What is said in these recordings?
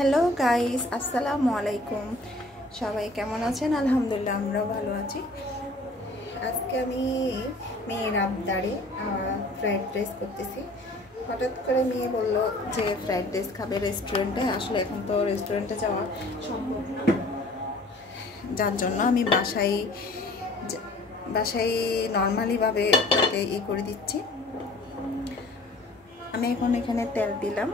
Hello guys, আসসালামু আলাইকুম। সবাই কেমন আছেন? আলহামদুলিল্লাহ, আমরাও ভালো আছি। আজকে আমি মেয়ের আবদারে ফ্রাইড রাইস করতেছি। হঠাৎ করে মেয়ে বলল যে ফ্রাইড রাইস খাবে রেস্টুরেন্টে। আসলে এখন তো রেস্টুরেন্টে যাওয়া সম্ভব না, যার জন্য আমি বাসায় নর্মালিভাবে তাকে করে দিচ্ছি। আমি এখন এখানে তেল দিলাম,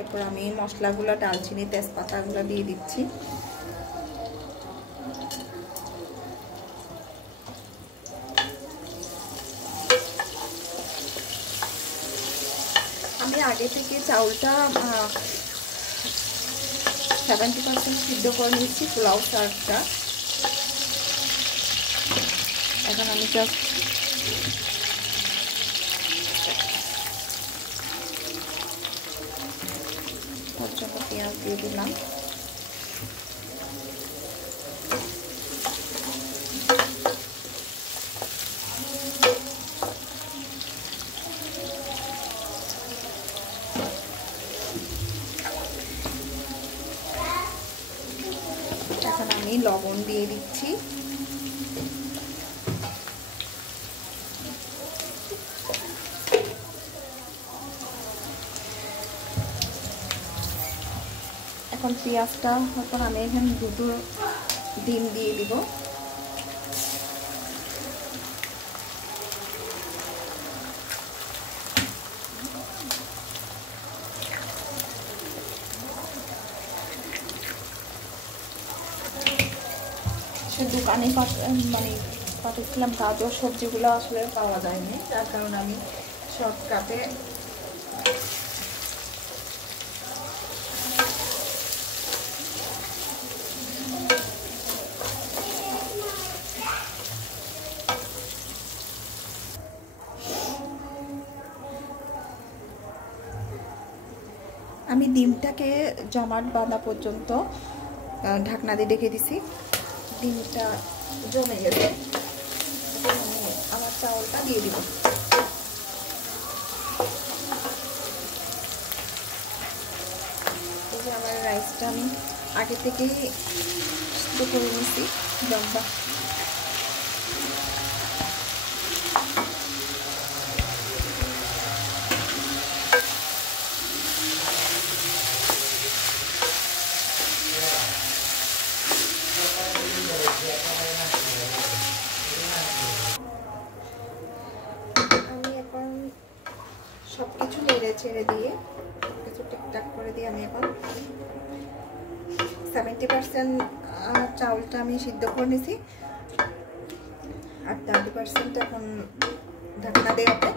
এরপর আমি মশলাগুলো দালচিনি তেজপাতাগুলো দিয়ে দিচ্ছি। আমি আগে থেকে চাউলটা 70% সিদ্ধ করে নিচ্ছি, পোলাও চালটা। এখন আমি জাস্ট পেঁয়াজ দিয়ে দিলাম। এখন আমি লবণ দিয়ে দিচ্ছি। এখন পেঁয়াজটা এখন আমি এখানে দুটো ডিম দিয়ে দিব। দোকানে পাঠিয়েছিলাম গাজর, সবজিগুলো আসলে পাওয়া যায়নি, যার কারণে আমি শর্টকাটে ডিমটাকে জমাট বাঁধা পর্যন্ত ঢাকনা দিয়ে রেখে দিছি। ডিমটা জমে গেছে, আমার চাউলটা দিয়ে দিব। এই যে আমার রাইসটা আমি আগে থেকেই সিদ্ধ করে নিয়েছি লম্বা। আমি এখন সবকিছু নেড়ে ছেড়ে দিয়ে কিছু ঠিকঠাক করে দিয়ে আমি এখন 70% চাউলটা আমি সিদ্ধ করে নিয়েছি, আর 30% এখন ঢাকনা দেওয়াতে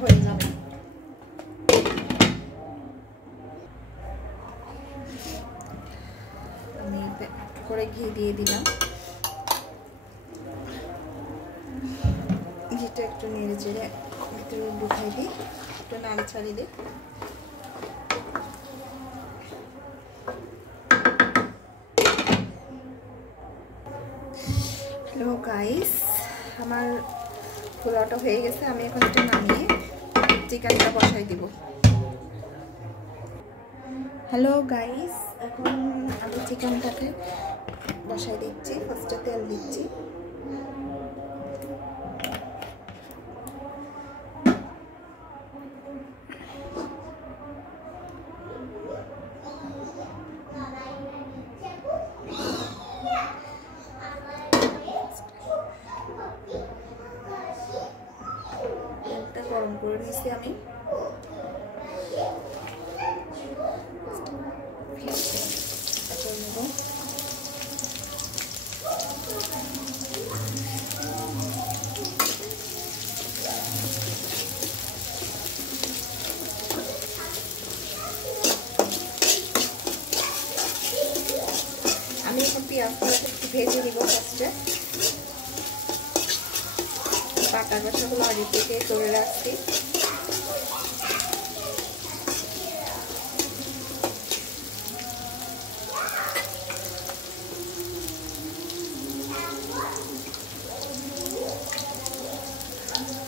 হয়ে যাবে। আমি করে ঘি দিয়ে দিলাম। ঘিটা একটু নেড়ে চেড়ে ভিতরে ঢুকাই দিই, একটু নাড়ি ছাড়ি দিই। হ্যালো গাইস, আমার পোলাওটা হয়ে গেছে। আমি এখন একটু নামিয়ে চিকেনটা বসাই দিব। হ্যালো গাইস, এখন আমি চিকেনটাকে বসাই দিচ্ছি। ফার্স্টে তেল দিচ্ছি, তেলটা গরম করে নিচ্ছি। আমি এখন পেঁয়াজগুলোকে একটু ভেজে নিব। ফার্স্টে বাটা কষাগুলো আগে থেকে করে রাখছি।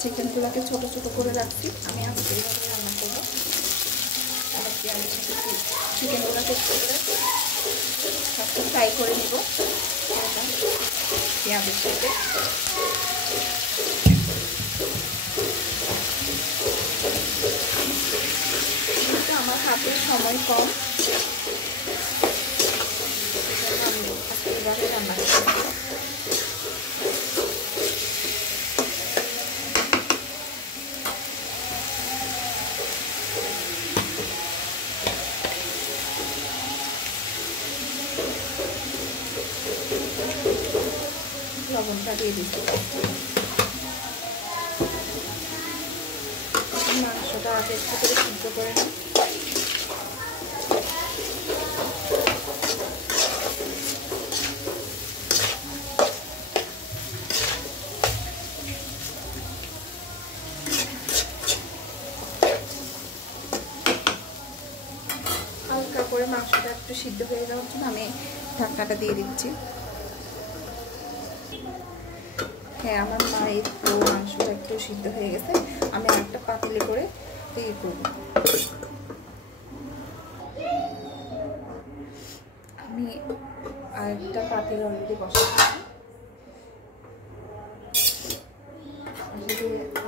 চিকেনগুলোকে ছোট ছোট করে রাখছি। আমি আজকে এইভাবে রান্না করবো। আবার পেঁয়াজের সাথে চিকেনগুলো টেস্ট করে সবটা ফ্রাই করে নিব পেঁয়াজের সাথে। কিন্তু আমার হাতে সময় কম, আমি আজকে এইভাবে রান্না করবো। লবণটা দিয়ে দিচ্ছি। মাংসটা আগে একটু করে সিদ্ধ করে নিই। হালকা করে মাংসটা একটু সিদ্ধ হয়ে যাওয়ার জন্য আমি ঢাকনাটা দিয়ে দিচ্ছি। হ্যাঁ, আমার মায়ের তো মাংসটা একটু সিদ্ধ হয়ে গেছে। আমি আরেকটা পাতিলে করে দিয়ে করব। আমি আরেকটা পাতিল অলরেডি বসাচ্ছি।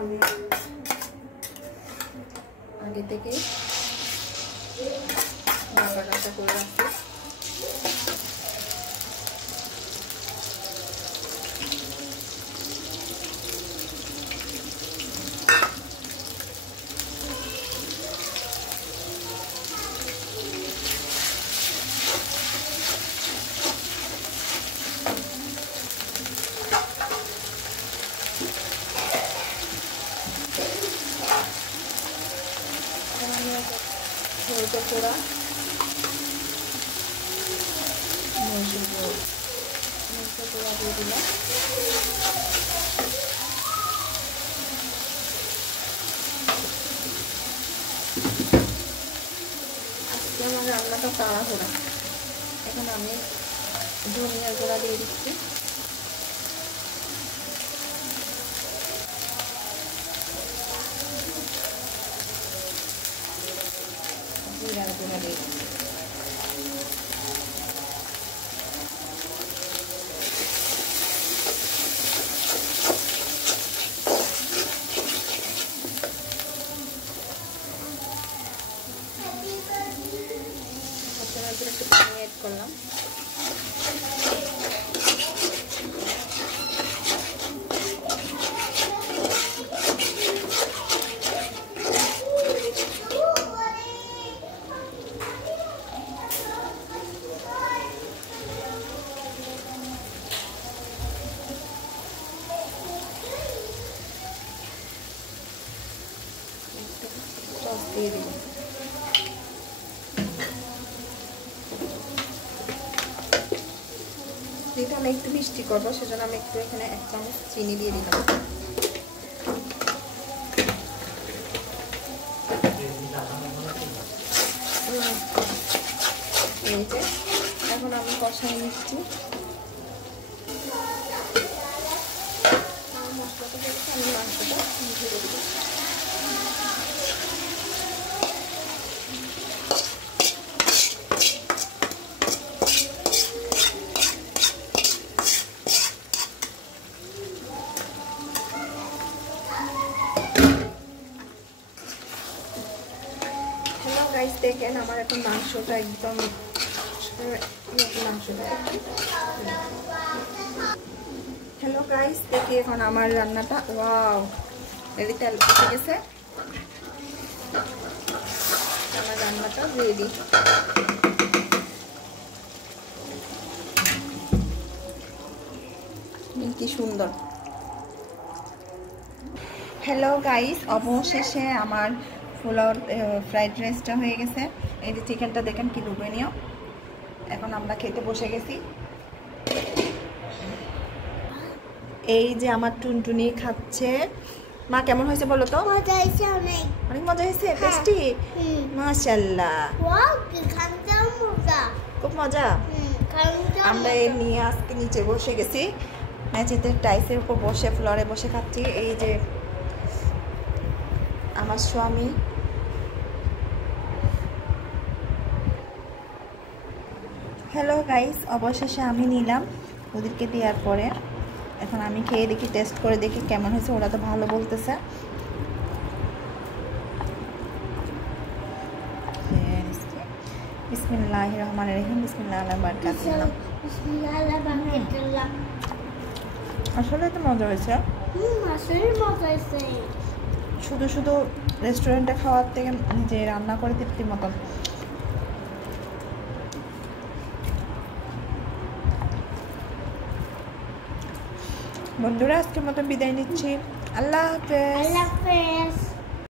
আমি আগে থেকে নাড়াচাড়া করে রাখছি। হলুদের গুঁড়া, মরিচের গুঁড়া দিয়ে দিলাম। আজকে আমার রান্নাটা তাড়াহুড়া। এখন আমি ধনিয়ার গুঁড়া দিয়ে দিচ্ছি। জিরার গুঁড়া দিয়ে দিচ্ছি। একটু পানি অ্যাড করলাম। সস দিয়ে দিই। যেহেতু আমি একটু মিষ্টি করবো সেজন্য আমি একটু এখানে 1 চামচ চিনি দিয়ে দিলাম। এই যে এখন আমি কষাই নিচ্ছি। মশলাটা দেখে আমি মাংসটা ঢেলে দিই। গাইস দেখেন আমার এখন মাংসটা একদম মাংসটা। হ্যালো গাইস, দেখি এখন আমার রান্নাটা ওয়াও রেডি, তেল উঠে গেছে। আমার রান্নাটা রেডি। কি সুন্দর। হ্যালো গাইস, অবশেষে আমার পোলাও ফ্রাইড রাইসটা হয়ে গেছে। এই যে চিকেনটা দেখেন কি লোভনীয়। এখন আমরা খেতে বসে গেছি। এই যে আমার টুনটুনি খাচ্ছে। মা কেমন হয়েছে বলো তো? মজা হয়েছে, অনেক অনেক মজা হয়েছে, টেস্টি মাশাআল্লাহ। ওয়াও, কি খানটাও মজা, খুব মজা। আমরা এই নিয়ে আজকে নিচে বসে গেছি, মেঝেতে টাইসের উপর বসে ফ্লোরে বসে খাচ্ছি। এই যে আমার স্বামী। হ্যালো গাইস, অবশেষে আমি নিলাম ওদেরকে দেওয়ার পরে। এখন আমি খেয়ে দেখি, টেস্ট করে দেখি কেমন হয়েছে। ওরা তো ভালো বলতেছে। বিসমিল্লাহির রহমানির রহিম। বিসমিল্লাহির বারাকাতুহু। আসলে তো মজা হয়েছে। আসলে মজা হয়েছে। শুধু শুধু রেস্টুরেন্টে খাওয়ার থেকে নিজে রান্না করে তৃপ্তির মতন। বন্ধুরা, আজকের মতো বিদায় নিচ্ছি। আল্লাহ হাফেজ। আল্লাহ হাফেজ।